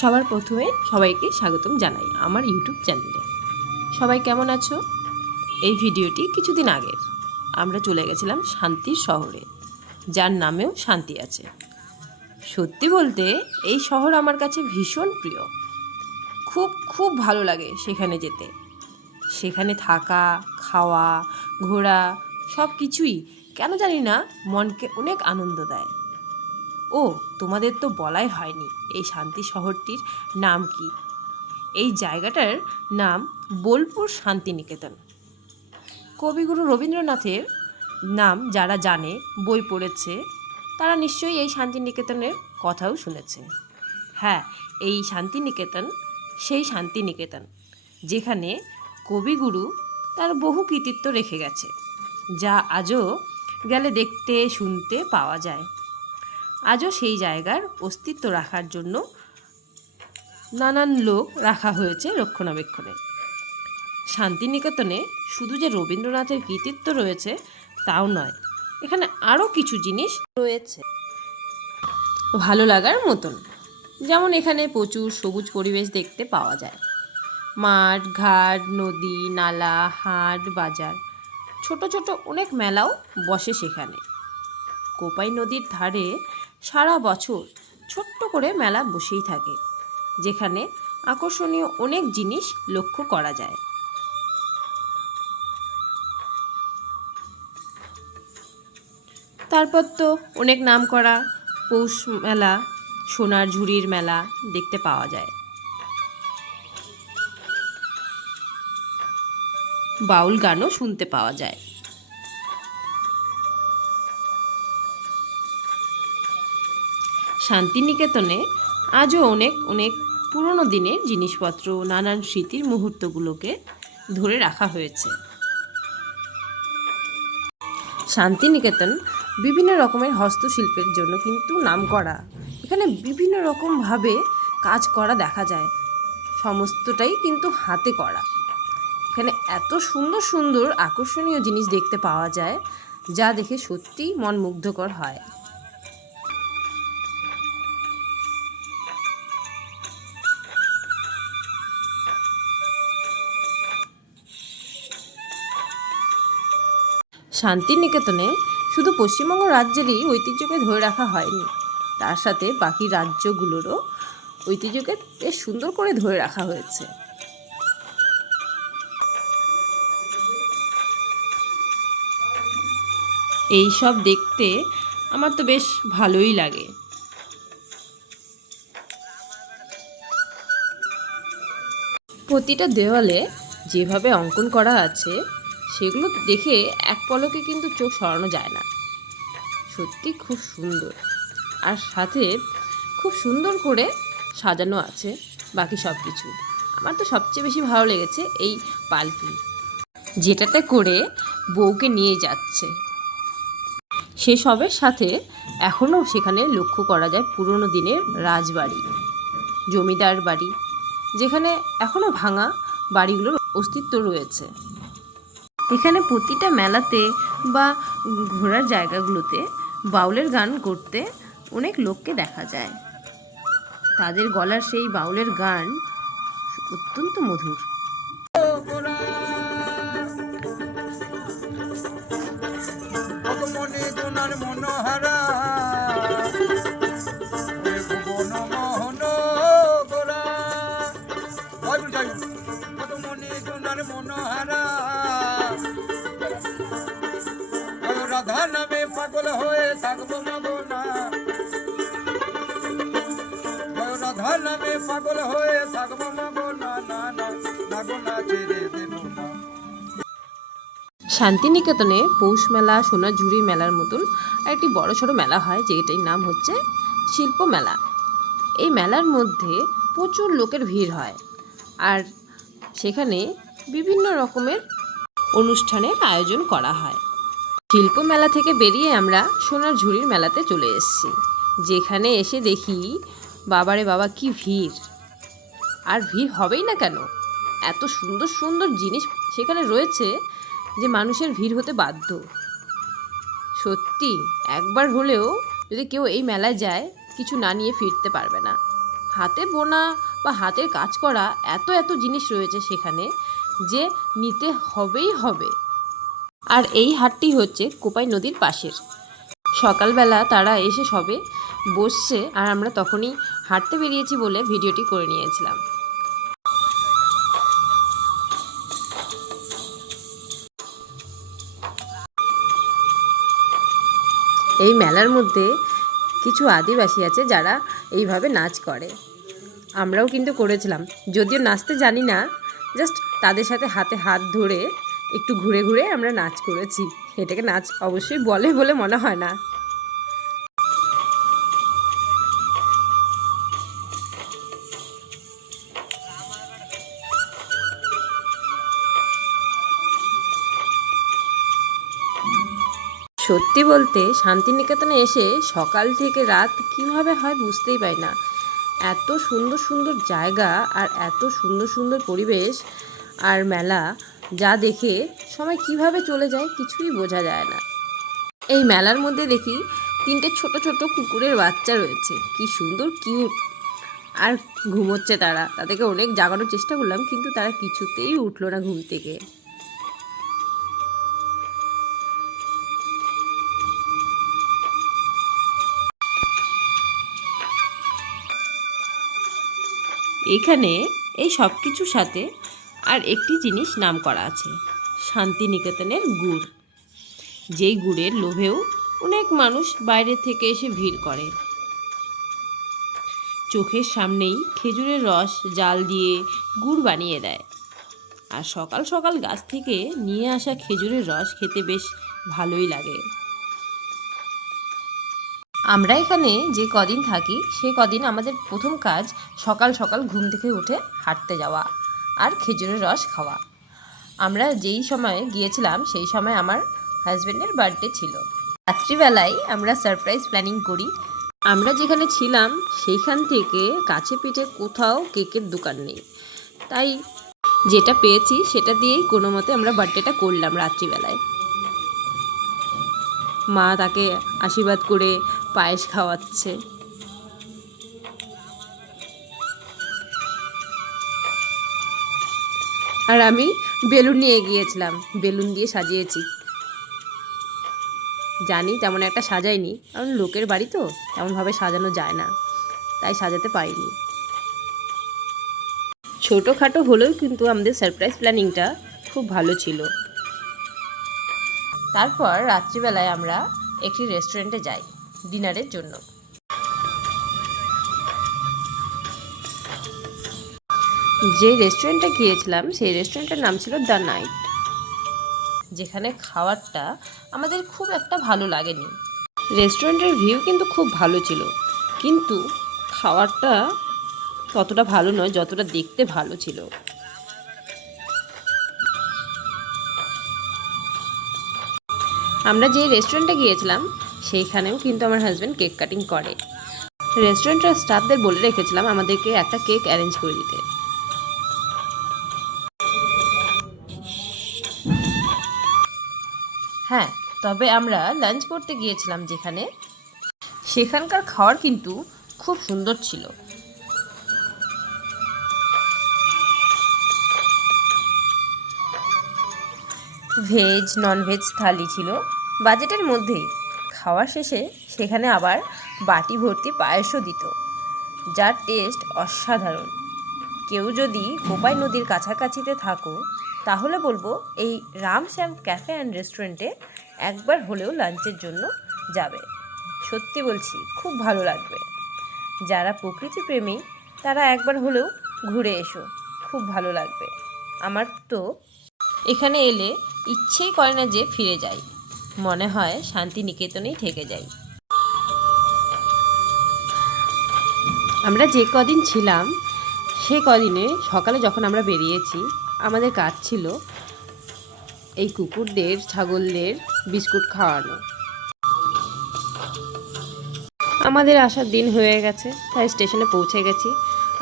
সবার প্রথমে সবাইকে স্বাগতম জানাই আমার ইউটিউব চ্যানেলে। সবাই কেমন আছো? এই ভিডিওটি কিছুদিন আগের। আমরা চলে গেছিলাম শান্তির শহরে, যার নামেও শান্তি আছে। সত্যি বলতে এই শহর আমার কাছে ভীষণ প্রিয়। খুব খুব ভালো লাগে সেখানে যেতে। সেখানে থাকা, খাওয়া, ঘোরা সব কিছুই কেন জানি না মনকে অনেক আনন্দ দেয়। ও, তোমাদের তো বলাই হয়নি এই শান্তি শহরটির নাম কি। এই জায়গাটার নাম বোলপুর শান্তিনিকেতন। কবিগুরু রবীন্দ্রনাথের নাম যারা জানে, বই পড়েছে, তারা নিশ্চয়ই এই শান্তিনিকেতনের কথাও শুনেছে। হ্যাঁ, এই শান্তিনিকেতন সেই শান্তিনিকেতন যেখানে কবিগুরু তার বহু কৃতিত্ব রেখে গেছে, যা আজও গেলে দেখতে শুনতে পাওয়া যায়। আজও সেই জায়গার অস্তিত্ব রাখার জন্য নানান লোক রাখা হয়েছে রক্ষণাবেক্ষণে। শান্তিনিকেতনে শুধু যে রবীন্দ্রনাথের কৃতিত্ব রয়েছে তাও নয়, এখানে আরও কিছু জিনিস রয়েছে ভালো লাগার মতন। যেমন এখানে প্রচুর সবুজ পরিবেশ দেখতে পাওয়া যায়। মাঠ, ঘাট, নদী, নালা, হাট, বাজার, ছোট ছোট অনেক মেলাও বসে সেখানে। কোপাই নদীর ধারে সারা বছর ছোট্ট করে মেলা বসেই থাকে, যেখানে আকর্ষণীয় অনেক জিনিস লক্ষ্য করা যায়। তারপর তো অনেক নামকরা পৌষ মেলা, সোনার ঝুড়ির মেলা দেখতে পাওয়া যায়। বাউল গানও শুনতে পাওয়া যায়। শান্তিনিকেতনে আজও অনেক অনেক পুরনো দিনের জিনিসপত্র, নানান স্মৃতির মুহূর্তগুলোকে ধরে রাখা হয়েছে। শান্তিনিকেতন বিভিন্ন রকমের হস্তশিল্পের জন্য কিন্তু নামকরা। এখানে বিভিন্ন রকমভাবে কাজ করা দেখা যায়, সমস্তটাই কিন্তু হাতে করা। এখানে এত সুন্দর সুন্দর আকর্ষণীয় জিনিস দেখতে পাওয়া যায়, যা দেখে সত্যিই মন মুগ্ধকর হয়। শান্তিনিকেতনে শুধু পশ্চিমবঙ্গ রাজ্যেরই ঐতিহ্যকে ধরে রাখা হয়নি, তার সাথে বাকি রাজ্যগুলোরও ঐতিহ্যকে বেশ সুন্দর করে ধরে রাখা হয়েছে। এই সব দেখতে আমার তো বেশ ভালোই লাগে। প্রতিটা দেওয়ালে যেভাবে অঙ্কন করা আছে সেগুলো দেখে এক পলকে কিন্তু চোখ সরানো যায় না। সত্যি খুব সুন্দর, আর সাথে খুব সুন্দর করে সাজানো আছে বাকি সব কিছু। আমার তো সবচেয়ে বেশি ভালো লেগেছে এই পালকি, যেটাতে করে বউকে নিয়ে যাচ্ছে। সেসবের সাথে এখনও সেখানে লক্ষ্য করা যায় পুরনো দিনের রাজবাড়ি, জমিদার বাড়ি, যেখানে এখনও ভাঙা বাড়িগুলোর অস্তিত্ব রয়েছে। এখানে প্রতিটা মেলাতে বা ঘোরার জায়গাগুলোতে বাউলের গান করতে অনেক লোককে দেখা যায়। তাদের গলার সেই বাউলের গান অত্যন্ত মধুর। রাধা নামে পাগল হয়ে থাকবো মাগো না, রাধা নামে পাগল হয়ে থাকবো মাগো না, না না মাগো না ছেড়ে দেব না। শান্তিনিকেতনে পৌষ মেলা, সোনার ঝুড়ি মেলার মতন একটি বড়সড় মেলা হয়, যেটার নাম হচ্ছে শিল্প মেলা। এই মেলার মধ্যে প্রচুর লোকের ভিড় হয়, আর সেখানে বিভিন্ন রকমের অনুষ্ঠানের আয়োজন করা হয়। শিল্প মেলা থেকে বেরিয়ে আমরা সোনার ঝুড়ির মেলাতে চলে এসেছি, যেখানে এসে দেখি বাবারে বাবা কি ভিড়! আর ভিড় হবেই না কেন, এত সুন্দর সুন্দর জিনিস সেখানে রয়েছে যে মানুষের ভিড় হতে বাধ্য। সত্যি একবার হলেও যদি কেউ এই মেলায় যায়, কিছু না নিয়ে ফিরতে পারবে না। হাতে বোনা বা হাতের কাজ করা এত এত জিনিস রয়েছে সেখানে যে নিতে হবেই হবে। আর এই হাটটি হচ্ছে কোপাই নদীর পাশের। সকালবেলা তারা এসে সবে বসছে আর আমরা তখনই হাঁটতে বেরিয়েছি বলে ভিডিওটি করে নিয়েছিলাম। এই মেলার মধ্যে কিছু আদিবাসী আছে যারা এইভাবে নাচ করে। আমরাও কিন্তু করেছিলাম, যদিও নাচতে জানি না, জাস্ট তাদের সাথে হাতে হাত ধরে একটু ঘুরে ঘুরে আমরা নাচ করেছি। এটাকে নাচ অবশ্যই বলে বলে মনে হয় না। সত্যি বলতে শান্তিনিকেতনে এসে সকাল থেকে রাত কিভাবে হয় বুঝতেই পারি না। এত সুন্দর সুন্দর জায়গা আর এত সুন্দর সুন্দর পরিবেশ আর মেলা, যা দেখে সময় কিভাবে চলে যায় কিছুই বোঝা যায় না। এই মেলার মধ্যে দেখি 3টে ছোট ছোট কুকুরের বাচ্চা রয়েছে, কি সুন্দর কিউট। আর ঘুমোচ্ছে তারা, তাদেরকে অনেক জাগানোর চেষ্টা করলাম কিন্তু তারা কিছুতেই উঠলো না ঘুম থেকে। এখানে এই সব কিছুর সাথে আর একটি জিনিস নাম করা আছে, শান্তিনিকেতনের গুড়। যেই গুড়ের লোভেও অনেক মানুষ বাইরে থেকে এসে ভিড় করে। চোখের সামনেই খেজুরের রস জাল দিয়ে গুড় বানিয়ে দেয়। আর সকাল সকাল গাছ থেকে নিয়ে আসা খেজুরের রস খেতে বেশ ভালোই লাগে। আমরা এখানে যে কদিন থাকি সেই কদিন আমাদের প্রথম কাজ সকাল সকাল ঘুম থেকে উঠে হাঁটতে যাওয়া আর খেজুরের রস খাওয়া। আমরা যেই সময় গিয়েছিলাম সেই সময় আমার হাজব্যান্ডের বার্থডে ছিল। রাত্রিবেলায় আমরা সারপ্রাইজ প্ল্যানিং করি। আমরা যেখানে ছিলাম সেইখান থেকে কাছে পিঠে কোথাও কেকের দোকান নেই, তাই যেটা পেয়েছি সেটা দিয়েই কোনো মতে আমরা বার্থডেটা করলাম রাত্রিবেলায়। মা তাকে আশীর্বাদ করে পায়েস খাওয়াচ্ছে। আর আমি বেলুন নিয়ে গিয়েছিলাম, বেলুন দিয়ে সাজিয়েছি। জানি তেমন একটা সাজাইনি, কারণ লোকের বাড়ি তো তেমনভাবে সাজানো যায় না, তাই সাজাতে পারিনি। ছোটোখাটো হলেও কিন্তু আমাদের সারপ্রাইজ প্ল্যানিংটা খুব ভালো ছিল। তারপর রাত্রিবেলায় আমরা একটি রেস্টুরেন্টে যাই ডিনারের জন্য। যে রেস্টুরেন্টে গিয়েছিলাম সেই রেস্টুরেন্টের নাম ছিল দ্য নাইট, যেখানে খাবারটা আমাদের খুব একটা ভালো লাগেনি। রেস্টুরেন্টের ভিউ কিন্তু খুব ভালো ছিল, কিন্তু খাবারটা ততটা ভালো নয় যতটা দেখতে ভালো ছিল। আমরা যে রেস্টুরেন্টে গিয়েছিলাম সেইখানেও কিন্তু আমার হাজব্যান্ড কেক কাটিং করে। রেস্টুরেন্টের স্টাফদের বলে রেখেছিলাম আমাদেরকে একটা কেক অ্যারেঞ্জ করে দিতে। হ্যাঁ, তবে আমরা লাঞ্চ করতে গিয়েছিলাম যেখানে, সেখানকার খাবার কিন্তু খুব সুন্দর ছিল। ভেজ ননভেজ থালি ছিল বাজেটের মধ্যেই। খাওয়া শেষে সেখানে আবার বাটি ভর্তি পায়েসও দিত, যার টেস্ট অসাধারণ। কেউ যদি কোপাই নদীর কাছাকাছিতে থাকো তাহলে বলবো এই রামশ্যাম ক্যাফে অ্যান্ড রেস্টুরেন্টে একবার হলেও লাঞ্চের জন্য যাবে। সত্যি বলছি, খুব ভালো লাগবে। যারা প্রকৃতিপ্রেমী তারা একবার হলেও ঘুরে এসো, খুব ভালো লাগবে। আমার তো এখানে এলে ইচ্ছেই করে না যে ফিরে যাই, মনে হয় শান্তিনিকেতনেই থেকে যাই। আমরা যে কদিন ছিলাম সে কদিনে সকালে যখন আমরা বেরিয়েছি আমাদের কাজ ছিল এই কুকুরদের ছাগলদের বিস্কুট খাওয়ানো। আমাদের আসার দিন হয়ে গেছে, তাই স্টেশনে পৌঁছে গেছি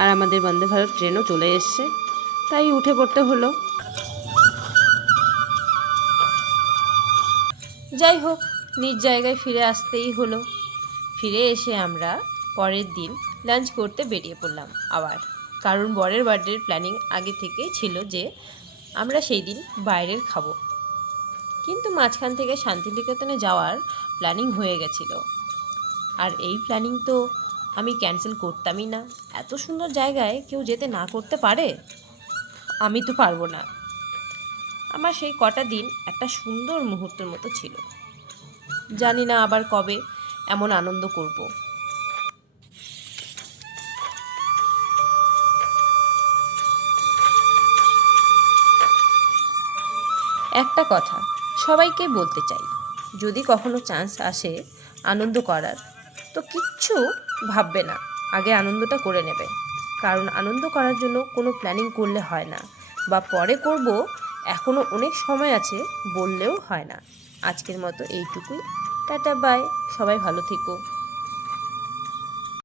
আর আমাদের বন্দে ভারত ট্রেনও চলে এসছে, তাই উঠে পড়তে হলো। যাই হোক, নিজ জায়গায় ফিরে আসতেই হলো। ফিরে এসে আমরা পরের দিন লাঞ্চ করতে বেরিয়ে পড়লাম আবার, কারণ বরের বার্থডের প্ল্যানিং আগে থেকেই ছিল যে আমরা সেই দিন বাইরের খাবো। কিন্তু মাঝখান থেকে শান্তিনিকেতনে যাওয়ার প্ল্যানিং হয়ে গেছিল, আর এই প্ল্যানিং তো আমি ক্যান্সেল করতামই না। এত সুন্দর জায়গায় কেউ যেতে না করতে পারে? আমি তো পারবো না। আমার সেই কটা দিন একটা সুন্দর মুহূর্তের মতো ছিল। জানি না আবার কবে এমন আনন্দ করব। একটা কথা সবাইকে বলতে চাই, যদি কখনো চান্স আসে আনন্দ করার, তো কিচ্ছু ভাববে না, আগে আনন্দটা করে নেবে। কারণ আনন্দ করার জন্য কোনো প্ল্যানিং করলে হয় না, বা পরে করব, এখনও অনেক সময় আছে বললেও হয় না। আজকের মতো এইটুকুই। টাটা বাই, সবাই ভালো থেকো।